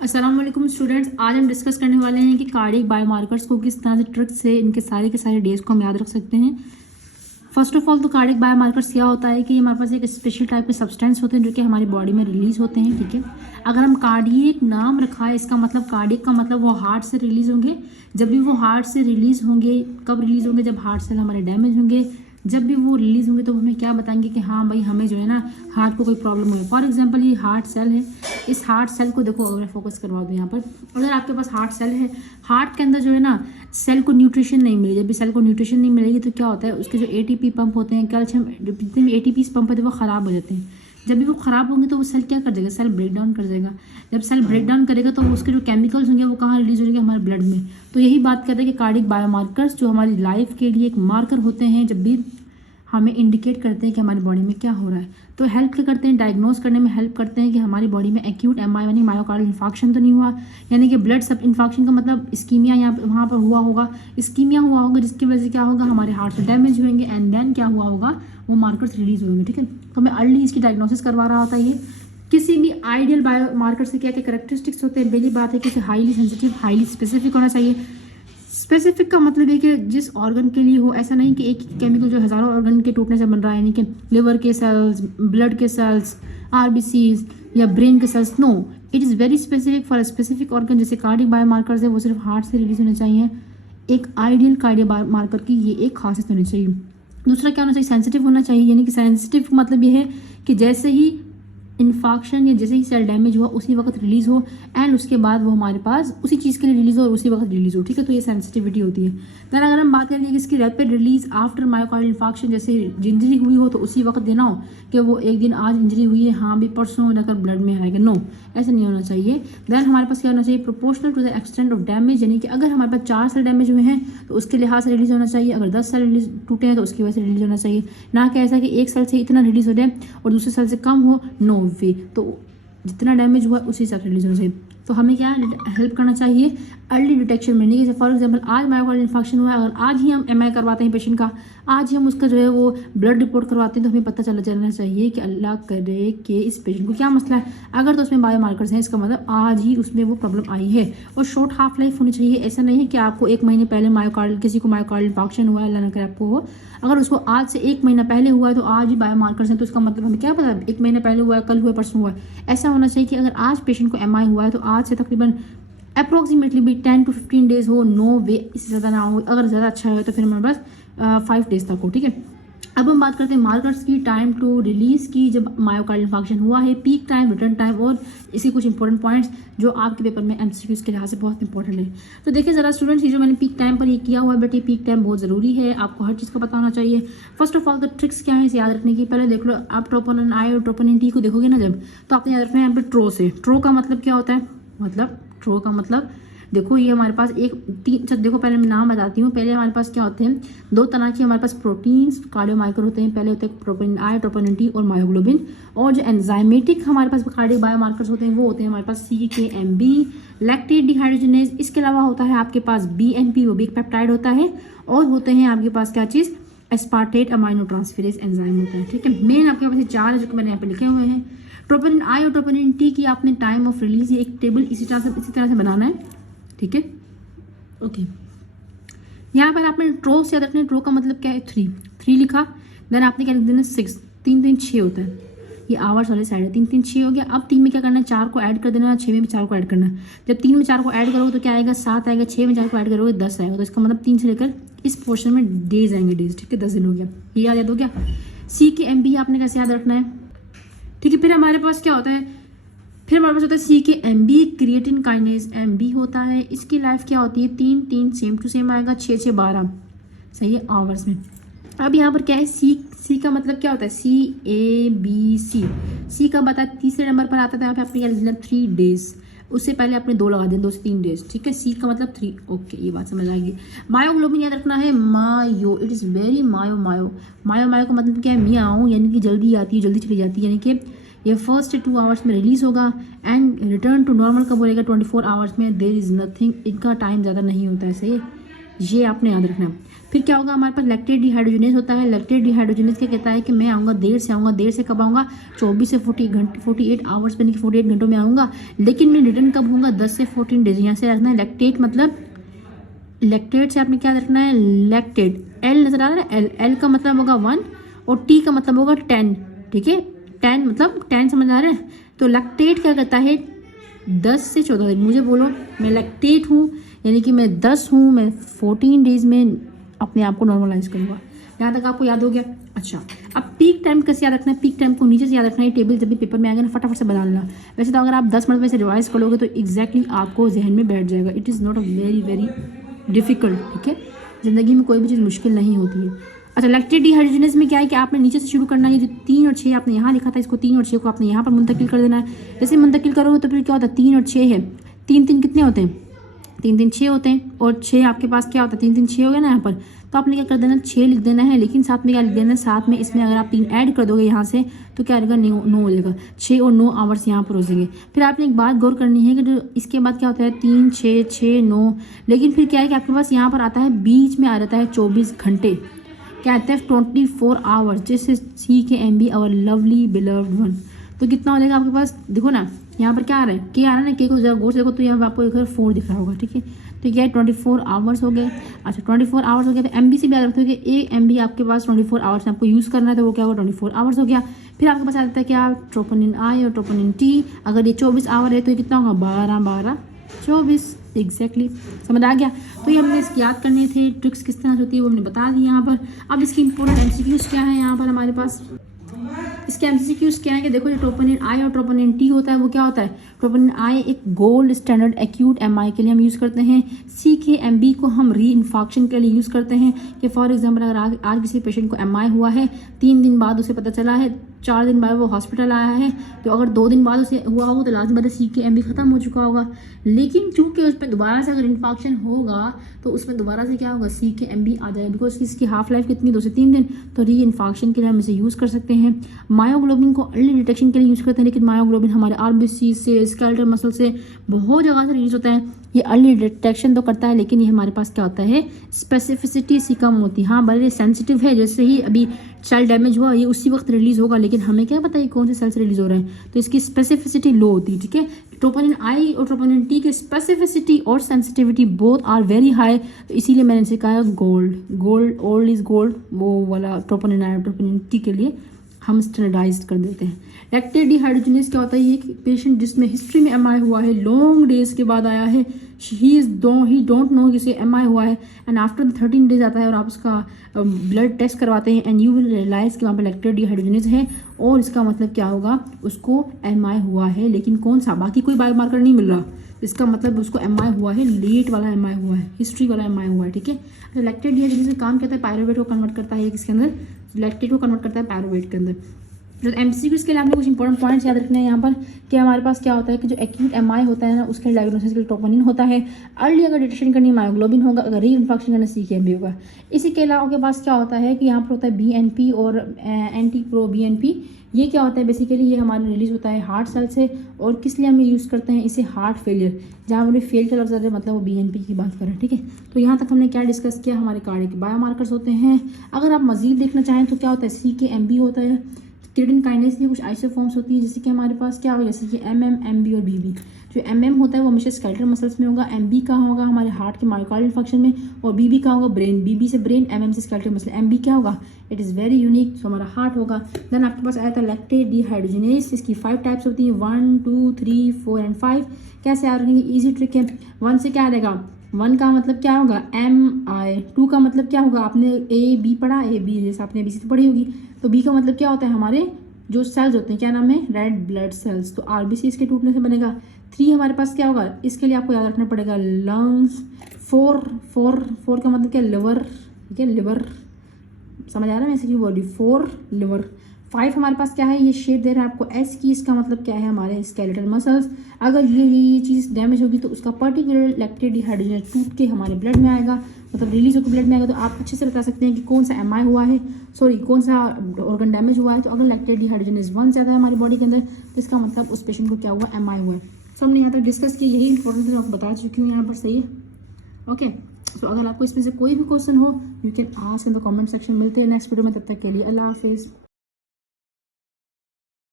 अस्सलाम वालेकुम स्टूडेंट्स, आज हम डिस्कस करने वाले हैं कि कार्डियक बायोमार्कर्स को किस तरह से ट्रिक से इनके सारे के सारे डेज को हम याद रख सकते हैं। फर्स्ट ऑफ ऑल तो कार्डियक बायोमार्कर्स क्या होता है कि हमारे पास एक स्पेशल टाइप के सब्सटेंस होते हैं जो कि हमारी बॉडी में रिलीज होते हैं। ठीक है, अगर हम कार्डियक नाम रखा है, इसका मतलब कार्डियक का मतलब वो हार्ट से रिलीज होंगे। जब भी वो हार्ट से रिलीज होंगे, कब रिलीज होंगे? जब हार्ट सेल हमारे डैमेज होंगे। जब भी वो रिलीज होंगे तो हमें क्या बताएंगे कि हाँ भाई हमें जो है ना हार्ट को कोई प्रॉब्लम हो। फॉर एग्जांपल ये हार्ट सेल है, इस हार्ट सेल को देखो, अगर फोकस करवा दूँ यहाँ पर, अगर आपके पास हार्ट सेल है, हार्ट के अंदर जो है ना सेल को न्यूट्रिशन नहीं मिली। जब भी सेल को न्यूट्रिशन नहीं मिलेगी तो क्या होता है, उसके जो एटीपी पंप होते हैं, कैल्शियम, जितने भी एटीपी पंप होते हैं वो ख़राब हो जाते हैं। जब भी वो ख़राब होंगे तो वो सेल क्या कर देगा? सेल ब्रेक डाउन कर देगा। जब सेल ब्रेक डाउन करेगा तो उसके जो केमिकल्स होंगे वो कहाँ रिलीज होंगे? हमारे ब्लड में। तो यही बात करते हैं कि कार्डियक बायोमार्कर्स जो हमारी लाइफ के लिए एक मार्कर होते हैं, जब भी हमें इंडिकेट करते हैं कि हमारी बॉडी में क्या हो रहा है। तो हेल्प क्या करते हैं? डायग्नोस करने में हेल्प करते हैं कि हमारी बॉडी में एक्यूट एमआई यानी मायोकार्डियल इन्फार्क्शन तो नहीं हुआ, यानी कि ब्लड सब इन्फार्क्शन का मतलब इस्कीमिया यहाँ पे वहाँ पर हुआ होगा, इस्कीमिया हुआ होगा, जिसकी वजह से क्या होगा? हमारे हार्ट से डैमेज होंगे एंड देन क्या हुआ होगा? वो मार्कर्स रिलीज होंगे। ठीक है, तो मैं अर्ली इसकी डायग्नोसिस करवा रहा होता है। ये किसी भी आइडियल बायो मार्कर से क्या क्या करेक्टरिस्टिक्स होते हैं? पहली बात है कि उसे हाईली सेंसिटिव, हाईली स्पेसिफिक होना चाहिए। स्पेसिफिक का मतलब है कि जिस ऑर्गन के लिए हो, ऐसा नहीं कि एक केमिकल जो हज़ारों ऑर्गन के टूटने से बन रहा है, यानी कि लिवर के सेल्स, ब्लड के सेल्स, आरबीसीज या ब्रेन के cells. No, it is very specific for specific organ. जैसे कार्डियक बायोमार्कर्स है वो सिर्फ हार्ट से रिलीज होने चाहिए। एक आइडियल कार्डियक बायोमार्कर की ये एक खासियत होनी चाहिए। दूसरा क्या होना चाहिए? सेंसिटिव होना चाहिए, यानी कि सेंसिटिव मतलब ये है कि जैसे ही इन्फाक्शन या जैसे ही सेल डैमेज हुआ उसी वक्त रिलीज हो एंड उसके बाद वो हमारे पास उसी चीज़ के लिए रिलीज हो और उसी वक्त रिलीज हो। ठीक है, तो ये सेंसिटिविटी होती है। देन अगर हम बात करें कि इसकी rapid release after myocardial infarction, जैसे इंजरी हुई हो तो उसी वक्त देना हो कि वो एक दिन आज इंजरी हुई है, हाँ भी परसों जाकर ब्लड में आएगा। नो, ऐसा नहीं होना चाहिए। देन हमारे पास क्या होना चाहिए? Proportional to the extent of damage, यानी कि अगर हमारे पास 4 सेल डैमेज हुए हैं तो उसके लिहाज से रिलीज होना चाहिए। अगर 10 सेल रिलीज टूटे हैं तो उसकी वजह से रिलीज होना चाहिए। ना कि ऐसा कि एक सेल से इतना रिलीज हो जाए और दूसरे सेल से कम हो। नो वे, तो जितना डैमेज हुआ उसी हिसाब से रिलीज होना चाहिए। तो हमें क्या हेल्प करना चाहिए? अर्ली डिटेक्शन में। नहीं, जैसे फॉर एग्जांपल आज मायोकार्डियल इन्फाक्शन हुआ है, अगर आज ही हम एमआई करवाते हैं पेशेंट का, आज ही हम उसका जो है वो ब्लड रिपोर्ट करवाते हैं, तो हमें पता चलना चाहिए कि अल्लाह करे कि इस पेशेंट को क्या मसला है। अगर तो उसमें बायोमार्कर्स हैं, इसका मतलब आज ही उसमें वो प्रॉब्लम आई है। और शॉर्ट हाफ लाइफ होनी चाहिए। ऐसा नहीं है कि आपको 1 महीने पहले मायोकार्डियल, किसी को मायोकार्डियल इन्फाक्शन हुआ है, अल्लाह ना करे आपको हो, अगर उसको आज से 1 महीना पहले हुआ है तो आज ही बायोमार्कर्स हैं, तो इसका मतलब हमें क्या पता 1 महीना पहले हुआ है, कल हुआ है, परसों हुआ है। ऐसा होना चाहिए कि अगर आज पेशेंट को एमआई हुआ है तो आज से तकरीबन अप्रोक्सीमेटली भी 10 to 15 डेज हो। नो वे, इससे ज़्यादा ना हो। अगर ज़्यादा अच्छा है तो फिर हमारे पास 5 डेज तक हो। ठीक है, अब हम बात करते हैं मार्कर्स की, टाइम टू रिलीज की। जब मायोकार्डियल इन्फाक्शन हुआ है, पीक टाइम, रिटर्न टाइम और इसके कुछ इंपॉर्टेंट पॉइंट्स जो आपके पेपर में एमसीक्यूज के लिहाज से बहुत इंपॉर्टेंट है। तो देखिए ज़रा स्टूडेंट्स, ये जो मैंने पीक टाइम पर ये किया हुआ है, बट ये पीक टाइम बहुत ज़रूरी है, आपको हर चीज़ का पता होना चाहिए। फर्स्ट ऑफ ऑल तो ट्रिक्स क्या है इसे याद रखने की? पहले देख लो, आप ट्रोपोनिन आई और ट्रोपोनिन टी को देखोगे ना जब, तो आपने याद रखना है यहाँ पे ट्रो से। ट्रो का मतलब क्या होता है? ट्रो का मतलब देखो, ये हमारे पास एक तीन, देखो पहले मैं नाम बताती हूँ। पहले हमारे पास क्या होते हैं? 2 तरह के हमारे पास प्रोटीन्स कार्डियोमार्कर होते हैं। पहले होते हैं ट्रोपोनिन आई, ट्रोपोनिन टी और मायोग्लोबिन। और जो एंजाइमेटिक हमारे पास कार्डियक बायोमार्कर्स होते हैं वो होते हैं हमारे पास CKMB, लैक्टेट डिहाइड्रोजनेज। इसके अलावा होता है आपके पास BNP, वो भी एक पेप्टाइड होता है। और होते हैं आपके पास क्या चीज़? एस्पार्टेट अमाइनो ट्रांसफेरेज एंजाइम होता है। ठीक है, मेन आपके पास ये 4 है जो मैंने यहाँ पे लिखे हुए हैं। ट्रोपोनिन आई और ट्रोपोनिन टी की आपने टाइम ऑफ रिलीज एक टेबल इसी तरह से बनाना है। ठीक है, ओके। यहाँ पर आपने ट्रो से याद रखना है। ट्रो का मतलब क्या है? 3 लिखा। देन आपने क्या लिख देना? 6। 3 3 6 होता है। ये आवर्स वाले साइड है। 3 3 6 हो गया। अब 3 में क्या करना है? 4 को ऐड कर देना, 6 में भी 4 को ऐड करना है। जब 3 में 4 को ऐड करोगे तो क्या आएगा? 7 आएगा। 6 में 4 को ऐड करोगे 10 आएगा। तो इसका मतलब 3 से लेकर इस पोर्शन में डेज आएंगे, डेज। ठीक है, 10 दिन हो गया। ये याद हो गया। CKMB आपने कैसे याद रखना है? ठीक है, फिर हमारे पास क्या होता है? फिर हमारे पास होता है CKMB, क्रिएटिन काइनेज MB होता है। इसकी लाइफ क्या होती है? 3 3 सेम टू सेम आएगा। 6 6 12, सही है, आवर्स में। अब यहाँ पर क्या है? सी का मतलब क्या होता है? CABC। सी का बता तीसरे नंबर पर आता था। यहाँ पे आपने क्या लिखना? 3 डेज। उससे पहले आपने 2 लगा दें, 2 से 3 डेज। ठीक है, सी का मतलब 3। ओके, ये बात समझ आएगी। मायोग्लोबिन याद रखना है। मायो, इट इज़ वेरी मायो का मतलब क्या है? मियाओ, यानी कि जल्दी आती है, जल्दी चली जाती है, यानी कि ये फर्स्ट 2 आवर्स में रिलीज होगा एंड रिटर्न टू नॉर्मल कब होएगा? 24 आवर्स में। देयर इज़ नथिंग, इनका टाइम ज़्यादा नहीं होता है, सही है। ये आपने याद रखना है। फिर क्या होगा, हमारे पास लैक्टेट डिहाइड्रोजनेज होता है। लैक्टेट डिहाइड्रोजनेज क्या कहता है कि मैं आऊँगा देर से आऊँगा। देर से कब आऊँगा, 24 से 48 आवर्स यानी कि 48 घंटों में आऊँगा, लेकिन मैं रिटर्न कब होऊंगा, 10 से 14 डेज। यहाँ से रखना है लैक्टेट, मतलब लैक्टेट से आपने क्या रखना है, लैक्टेट। एल नजर आ रहा है, एल, एल का मतलब होगा 1 और टी का मतलब होगा 10, ठीक है, 10 मतलब 10 समझ आ रहा है। तो लैक्टेट क्या कहता है, 10 से 14 दिन। मुझे बोलो मैं लैक्टेट हूँ यानी कि मैं 10 हूँ, मैं 14 डेज में अपने आप को नॉर्मलाइज करूँगा। यहाँ तक आपको याद हो गया। अच्छा, अब पीक टाइम कैसे याद रखना है, पीक टाइम को नीचे से याद रखना है। टेबल जब भी पेपर में आएगा ना फटाफट से बना लेना। वैसे तो अगर आप 10 मिनट में से रिवाइज करोगे तो एग्जैक्टली आपको जहन में बैठ जाएगा। It is not a very very difficult, ठीक है। ज़िंदगी में कोई भी चीज़ मुश्किल नहीं होती है। अच्छा, लैक्टेट डिहाइड्रोजनेज में क्या है कि आपने नीचे से शुरू करना है। ये जो 3 और 6 आपने यहाँ लिखा था, इसको 3 और 6 को आपने यहाँ पर मुंतकिल कर देना है। जैसे मुंतकिल करोगे तो फिर क्या होता है, 3 और 6 है, 3 3 कितने होते हैं, 3 3 6 होते हैं। और 6 आपके पास क्या होता है, 3 3 6 हो गया ना यहाँ पर। तो आपने क्या कर देना, 6 लिख देना है, लेकिन साथ में क्या लिख देना है, साथ में इसमें अगर आप 3 ऐड कर दोगे यहाँ से तो क्या आएगा, 9 हो जाएगा। 6 और 9 आवर्स यहाँ पर हो जाएंगे। फिर आपने एक बात गौर करनी है कि जो इसके बाद क्या होता है, 3 6 6 9, लेकिन फिर क्या है कि आपके पास यहाँ पर आता है, बीच में आ जाता है 24 घंटे। क्या आता है, 24 आवर्स, जैसे CKMB our lovely beloved one. तो कितना हो जाएगा आपके पास, देखो ना यहाँ पर क्या आ रहा है, के आ रहा है ना, के को जरा गौर से देखो तो यहाँ पर आपको एक 4 दिख रहा होगा, ठीक है। तो क्या है, 24 आवर्स हो गए। अच्छा, 24 आवर्स हो गया। तो MB से भी याद रखते हो कि एक MB आपके पास 24 आवर्स में आपको यूज़ करना है, तो वो क्या होगा, 24 आवर्स हो गया। फिर आपके पास आ जाता है क्या, ट्रोपोनिन I और ट्रोपोनिन T। अगर ये 24 आवर है तो ये कितना होगा, 12 12 24, एग्जैक्टली समझ आ गया। तो ये हमने इसकी याद करने थे, ट्रिक्स किस तरह से होती है वो हमने बता दी यहाँ पर। अब इसकी इंपॉर्टेंट MCQs क्या है यहाँ पर हमारे पास, इसके MCQs क्या है कि देखो, जो ट्रोपोनिन I और ट्रोपोनिन T होता है वो क्या होता है, ट्रोपोनिन I एक गोल्ड स्टैंडर्ड एक्यूट MI के लिए हम यूज़ करते हैं। CKMB को हम री इन्फॉक्शन के लिए यूज़ करते हैं कि फॉर एग्जांपल अगर आज किसी पेशेंट को MI हुआ है, 3 दिन बाद उसे पता चला है, 4 दिन बाद वो हॉस्पिटल आया है, तो अगर 2 दिन बाद उसे हुआ हो तो लाजमी बात है CKMB ख़त्म हो चुका होगा। लेकिन चूंकि उस पर दोबारा से अगर इन्फॉक्शन होगा तो उसमें दोबारा से क्या होगा, CKMB आ जाएगा, बिकॉज इसकी हाफ लाइफ कितनी, 2 से 3 दिन। तो री इन्फॉक्शन के लिए हम इसे यूज़ कर सकते हैं। मायोग्लोबिन को अर्ली डिटेक्शन के लिए यूज़ करते हैं, लेकिन मायोग्लोबिन हमारे RBC से, स्केलेटल मसल से बहुत जगह से रिलीज होता है। ये अर्ली डिटेक्शन तो करता है, लेकिन ये हमारे पास क्या होता है, स्पेसिफिसिटी सी कम होती है। हाँ भले सेंसिटिव है, जैसे ही अभी सेल डैमेज हुआ ये उसी वक्त रिलीज होगा, लेकिन हमें क्या पता है कौन से सेल से रिलीज हो रहा है, तो इसकी स्पेसिफिसिटी लो होती है, ठीक है। ट्रोपोनिन I और ट्रोपोनिन T के स्पेसिफिसिटी और sensitivity both are very high, तो इसीलिए मैंने इनसे कहा है gold, gold old is gold, वो वाला ट्रोपोनिन I और ट्रोपोनिन T के लिए हम स्टैंडर्डाइज कर देते हैं। लैक्टेट डिहाइड्रोजनेज क्या होता है, ये कि पेशेंट जिसमें हिस्ट्री में MI हुआ है, लॉन्ग डेज के बाद आया है, ही डोंट नो किसे MI हुआ है, एंड आफ्टर 13 डेज आता है और आप उसका ब्लड टेस्ट करवाते हैं, एंड यू विल रियलाइज कि वहाँ पर लैक्टेट डिहाइड्रोजनेज है, और इसका मतलब क्या होगा, उसको MI हुआ है, लेकिन कौन सा, बाकी कोई बायोमार्कर नहीं मिल रहा, इसका मतलब उसको MI हुआ है, लेट वाला MI हुआ है, हिस्ट्री वाला MI हुआ है, ठीक है। तो लैक्टेट डिहाइड्रोजनेज काम करता है, पायरुवेट को कन्वर्ट करता है किसके अंदर, लैक्टेट को कन्वर्ट करता है पायरुवेट के अंदर। जो MCQs के लिए आपने कुछ इंपॉर्टेंट पॉइंट्स याद रखने हैं यहाँ पर कि हमारे पास क्या होता है कि जो एक्यूट MI होता है ना, उसके डायग्नोसिस के लिए ट्रोपोनिन होता है, अर्ली अगर डिटेक्शन करनी मायोग्लोबिन होगा, अगर री इन्फॉक्शन करना CKMB होगा। इसी के अलावा के पास क्या होता है कि यहाँ पर होता है BNP और एंटी प्रो BNP। ये क्या होता है, बेसिकली ये हमारे रिलीज होता है हार्ट सेल से, और किस लिए हम यूज़ करते हैं इसे, हार्ट फेलियर, जहाँ हमने फेल का लफ्ज़ है मतलब वो BNP की बात करें, ठीक है। तो यहाँ तक हमने क्या डिस्कस किया, हमारे कार्डियक बायोमार्कर्स होते हैं। अगर आप मजीद देखना चाहें तो क्या होता है, CKMB होता है, क्रिएटिन काइनेज की कुछ आइसोफॉर्म्स होती है, जैसे कि हमारे पास क्या होगा, जैसे कि MM, MB और BB। जो MM होता है वो हमेशा स्केलेटल मसल्स में होगा, MB का होगा हमारे हार्ट के मायोकार्डियल फंक्शन में, और BB का होगा ब्रेन, BB से ब्रेन, MM से स्केलेटल मसल। MB क्या होगा, इट इज़ वेरी यूनिक, तो हमारा हार्ट होगा। देन आपके पास आया था लैक्टेट डिहाइड्रोजनेज, इसकी 5 टाइप्स होती है, 1 2 3 4 एंड 5। कैसे याद रखेंगे, ईजी ट्रिक है। 1 से क्या आएगा, 1 का मतलब क्या होगा, MI। 2 का मतलब क्या होगा, आपने AB पढ़ा, AB जैसे आपने ABC पढ़ी होगी, तो B का मतलब क्या होता है, हमारे जो सेल्स होते हैं, क्या नाम है, रेड ब्लड सेल्स, तो RBC इसके टूटने से बनेगा। 3 हमारे पास क्या होगा, इसके लिए आपको याद रखना पड़ेगा लंग्स। 4 का मतलब क्या, लिवर, ठीक है, लिवर, समझ आ रहा है, ऐसे बॉडी 4 लिवर। 5 हमारे पास क्या है, ये शेप दे रहा है आपको S की, इसका मतलब क्या है, हमारे स्केलेटल मसल्स। अगर ये चीज़ डैमेज होगी तो उसका पर्टिकुलर लैक्टेट डिहाइड्रोजनेज टूट के हमारे ब्लड में आएगा, मतलब रिलीज होकर ब्लड में आएगा, तो आप अच्छे से बता सकते हैं कि कौन सा MI हुआ है, सॉरी कौन सा ऑर्गन डैमेज हुआ है। तो अगर लैक्टेट डिहाइड्रोजनेज 1 ज़्यादा है हमारी बॉडी के अंदर, तो इसका मतलब उस पेशेंट को क्या हुआ, MI हुआ है। सो हमने यहाँ तक डिस्कस किया, यही इंपॉर्टेंट है, आपको बता चुकी हूँ यहाँ पर, सही है, ओके। तो अगर आपको इसमें से कोई भी क्वेश्चन हो, you can ask in the comment section. मिलते हैं नेक्स्ट वीडियो में, तब तक के लिए अल्लाह हाफिज़।